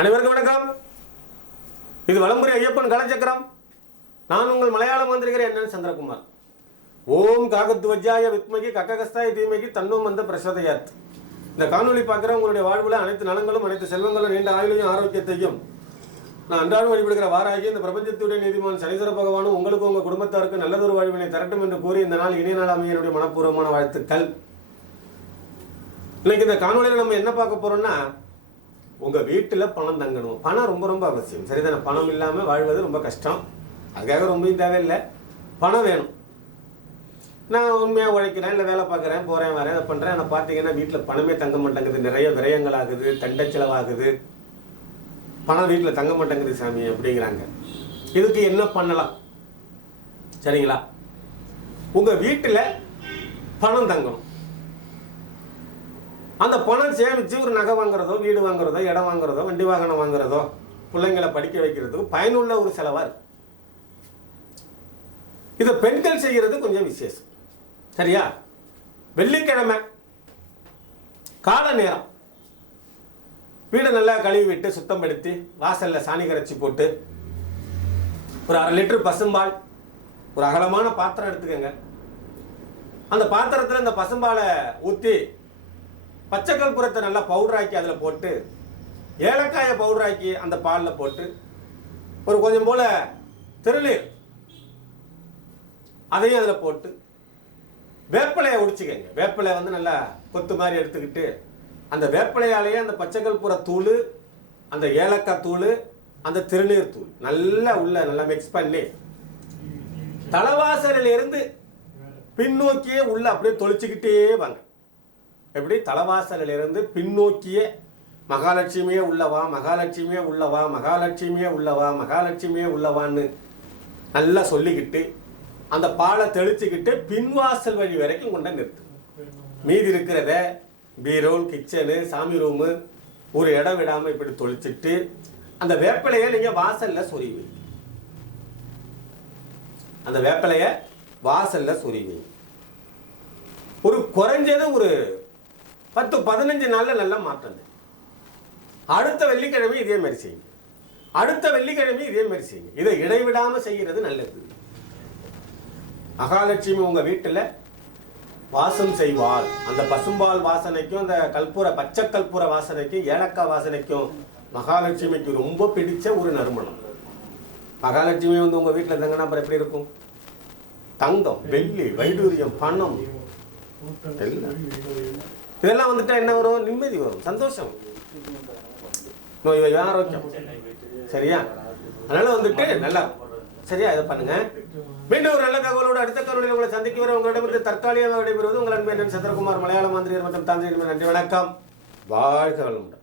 அனைவருக்கும் வணக்கம். இது வலம்புரி ஐயப்பன் கலச்சக்கரம். நான் உங்கள் மலையாள மாந்திரிகர் என் சந்திரகுமார். ஓம் காகத்வஜ்ஜாய வித்மகி கக்ககஸ்தாய தீமகி தன்னோ மந்த பிரசோதயாத். இந்த காணொலி பார்க்குற உங்களுடைய வாழ்வில் அனைத்து நலங்களும் அனைத்து செல்வங்களும் நீண்ட ஆயுளையும் ஆரோக்கியத்தையும் நான் அன்றாடம் வழிபடுகிற வாராகி இந்த பிரபஞ்சத்துடைய நீதிமான் சனீஸ்வர பகவானும் உங்களுக்கு உங்கள் குடும்பத்தாருக்கு நல்லதொரு வாழ்வினை தரட்டும் என்று கூறி இந்த நாள் இணைய நாள் அமையனுடைய மனப்பூர்வமான வாழ்த்துக்கள். இன்னைக்கு இந்த காணொலியில் நம்ம என்ன பார்க்க போறோம்னா, உங்கள் வீட்டில் பணம் தங்கணும். பணம் ரொம்ப ரொம்ப அவசியம். சரிதானே? பணம் இல்லாமல் வாழ்வது ரொம்ப கஷ்டம். அதுக்காக ரொம்பவும் தேவையில்லை, பணம் வேணும். நான் உண்மையாக உழைக்கிறேன், இல்லை வேலை பார்க்குறேன், போகிறேன் வரேன், அதை பண்ணுறேன். ஆனால் பார்த்தீங்கன்னா வீட்டில் பணமே தங்க மாட்டேங்குது. நிறைய விரயங்கள் ஆகுது, தண்டை செலவாகுது, பணம் வீட்டில் தங்க மாட்டேங்குது சாமி அப்படிங்கிறாங்க. இதுக்கு என்ன பண்ணலாம்? சரிங்களா? உங்கள் வீட்டில் பணம் தங்கணும். அந்த பணம் சேமித்து ஒரு நகை வாங்குறதோ, வீடு வாங்குறதோ, இடம் வாங்குறதோ, வண்டி வாகனம் வாங்குறதோ, பிள்ளைங்களை படிக்க வைக்கிறதுக்கு பயனுள்ள ஒரு செலவாக இருக்கு. இதை பெண்கள் செய்கிறது கொஞ்சம் விசேஷம். சரியா? வெள்ளிக்கிழமை கால நேரம் வீடை நல்லா கழுவி விட்டு சுத்தம் படுத்தி வாசலில் சாணி கரைச்சி போட்டு ஒரு 1/2 லிட்டர் பசும்பால், ஒரு அகலமான பாத்திரம் எடுத்துக்கோங்க. அந்த பாத்திரத்தில் இந்த பசும்பாலை ஊற்றி பச்சை கற்பூரத்தை நல்லா பவுடராக்கி அதில் போட்டு, ஏலக்காயை பவுடராக்கி அந்த பாலில் போட்டு, ஒரு கொஞ்சம் போல் திருநீர் அதையும் அதில் போட்டு, வேப்பிலையை உடிச்சிக்கங்க. வேப்பிலை வந்து நல்லா கொத்து மாதிரி எடுத்துக்கிட்டு, அந்த வேப்பிலையாலேயே அந்த பச்சை கற்பூர தூள், அந்த ஏலக்காய் தூள், அந்த திருநீர் தூள் நல்லா மிக்ஸ் பண்ணி தலைவாசலில் இருந்து பின்னோக்கியே உள்ள அப்படியே தொளிச்சுக்கிட்டே வாங்க. எப்படி? தலைவாசலில் இருந்து பின்னோக்கிய மகாலட்சுமியே உள்ளவா, மகாலட்சுமியே உள்ளவா, மகாலட்சுமியே உள்ளவா, மகாலட்சுமியே உள்ளவான்னு நல்லா சொல்லிக்கிட்டு அந்த பாலை தெளிச்சுக்கிட்டு பின்வாசல் வழி வரைக்கும் கொண்டு நிறுத்து. மீதி இருக்கிறத பீரோல், கிச்சனு, சாமி ரூமு ஒரு இடம் விடாமல் இப்படி தொளிச்சுட்டு அந்த வேப்பிலையை நீங்கள் வாசலில் சொருவி. அந்த வேப்பிலையை வாசலில் சொருவி ஒரு குறைஞ்சது ஒரு 10-15 நாளில் நல்லா மாற்றணும். அடுத்த வெள்ளிக்கிழமை இதே மாதிரி செய்யுங்க. அடுத்த வெள்ளிக்கிழமை இதே மாதிரி செய்யுங்க. இதை இடைவிடாமல் செய்கிறது நல்லது. மகாலட்சுமி உங்கள் வீட்டில் வாசம் செய்வாள். அந்த பசும்பால் வாசனைக்கும், அந்த கற்பூர பச்சை கற்பூர வாசனைக்கும், ஏலக்காய் வாசனைக்கும் மகாலட்சுமிக்கு ரொம்ப பிடிச்ச ஒரு நறுமணம். மகாலட்சுமி வந்து உங்கள் வீட்டில் தங்கினா அப்புறம் எப்படி இருக்கும்? தங்கம், வெள்ளி, வைடூரியம், பணம் இதெல்லாம் வந்துட்டா என்ன வரும்? நிம்மதி வரும், சந்தோஷம், நோய் ஆரோக்கியம். சரியா? அதனால வந்துட்டு நல்லா சரியா இதை பண்ணுங்க. மீண்டும் ஒரு நல்ல தகவலோடு அடுத்த கருணையில் உங்களை சந்திக்க வர உங்களிடமிருந்து தற்காலிகமாக விடைபெறுவது உங்கள் அன்பு சந்திரகுமார், மலையாள மாந்திரிகர் மற்றும் தாந்திரிகர். நன்றி, வணக்கம், வாழ்க வளமுடன்.